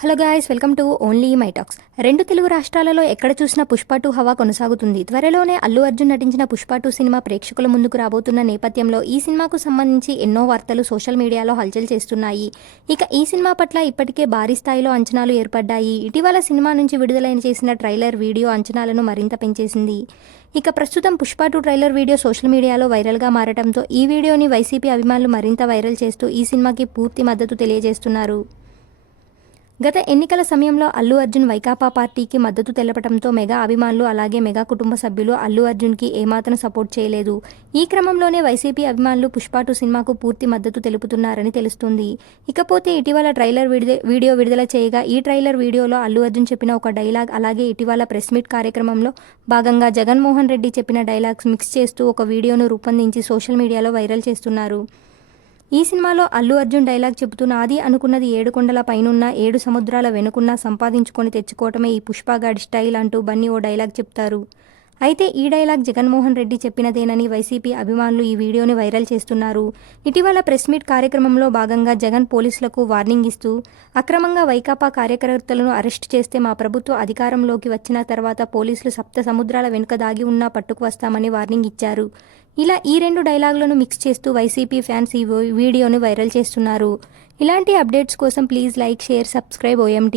Hello guys, welcome to only my talks. రెండు తెలుగు రాష్ట్రాలలో ఎక్కడ చూసినా పుష్ప 2 హవా కొనసాగుతుంది. త్వరలోనే అల్లు అర్జున్ నటించిన పుష్ప 2 సినిమా ప్రేక్షకుల ముందుకు రాబోతున్న నేపథ్యంలో ఈ సినిమాకు సంబంధించి ఎన్నో వార్తలు సోషల్ మీడియాలో హల్చల్ చేస్తున్నాయి. ఇక ఈ సినిమా పట్ల ఇప్పటికే భారీ స్థాయిలో అంచనాలు ఏర్పడ్డాయి. ఇటీవల సినిమా నుంచి విడుదలైన చేసిన ట్రైలర్ వీడియో అంచనాలను మరింత పెంచేసింది. ఇక ప్రస్తుతం పుష్ప 2 ట్రైలర్ వీడియో సోషల్ మీడియాలో వైరల్గా మారడంతో ఈ వీడియోని వైసీపీ అభిమానులు మరింత వైరల్ చేస్తూ ఈ సినిమాకి పూర్తి మద్దతు తెలియజేస్తున్నారు. గత ఎన్నికల సమయంలో అల్లు అర్జున్ వైకాపా పార్టీకి మద్దతు తెలపడంతో మెగా అభిమానులు అలాగే మెగా కుటుంబ సభ్యులు అల్లు అర్జున్కి ఏమాత్రం సపోర్ట్ చేయలేదు. ఈ క్రమంలోనే వైసీపీ అభిమానులు పుష్ప 2 సినిమాకు పూర్తి మద్దతు తెలుపుతున్నారని తెలుస్తుంది. ఇకపోతే ఇటీవల ట్రైలర్ వీడియో విడుదల చేయగా ఈ ట్రైలర్ వీడియోలో అల్లు అర్జున్ చెప్పిన ఒక డైలాగ్, అలాగే ఇటీవల ప్రెస్ మీట్ కార్యక్రమంలో భాగంగా జగన్మోహన్ రెడ్డి చెప్పిన డైలాగ్స్ మిక్స్ చేస్తూ ఒక వీడియోను రూపొందించి సోషల్ మీడియాలో వైరల్ చేస్తున్నారు. ఈ సినిమాలో అల్లు అర్జున్ డైలాగ్ చెబుతూ నాది అనుకున్నది 7 కొండల పైనున్న 7 సముద్రాల వెనుకున్న సంపాదించుకొని తెచ్చుకోవటమే ఈ పుష్పగాడి స్టైల్ అంటూ బన్నీ ఓ డైలాగ్ చెప్తారు. అయితే ఈ డైలాగ్ జగన్మోహన్ రెడ్డి చెప్పినదేనని వైసీపీ అభిమానులు ఈ వీడియోని వైరల్ చేస్తున్నారు. ఇటీవల ప్రెస్ మీట్ కార్యక్రమంలో భాగంగా జగన్ పోలీసులకు వార్నింగ్ ఇస్తూ అక్రమంగా వైకాపా కార్యకర్తలను అరెస్ట్ చేస్తే మా ప్రభుత్వ అధికారంలోకి వచ్చిన తర్వాత పోలీసులు సప్త సముద్రాల వెనుక దాగి ఉన్నా పట్టుకు వస్తామని వార్నింగ్ ఇచ్చారు. ఇలా ఈ 2 డైలాగులను మిక్స్ చేస్తూ వైసీపీ ఫ్యాన్స్ ఈ వీడియోని వైరల్ చేస్తున్నారు. ఇలాంటి అప్డేట్స్ కోసం please like, share, subscribe OMT.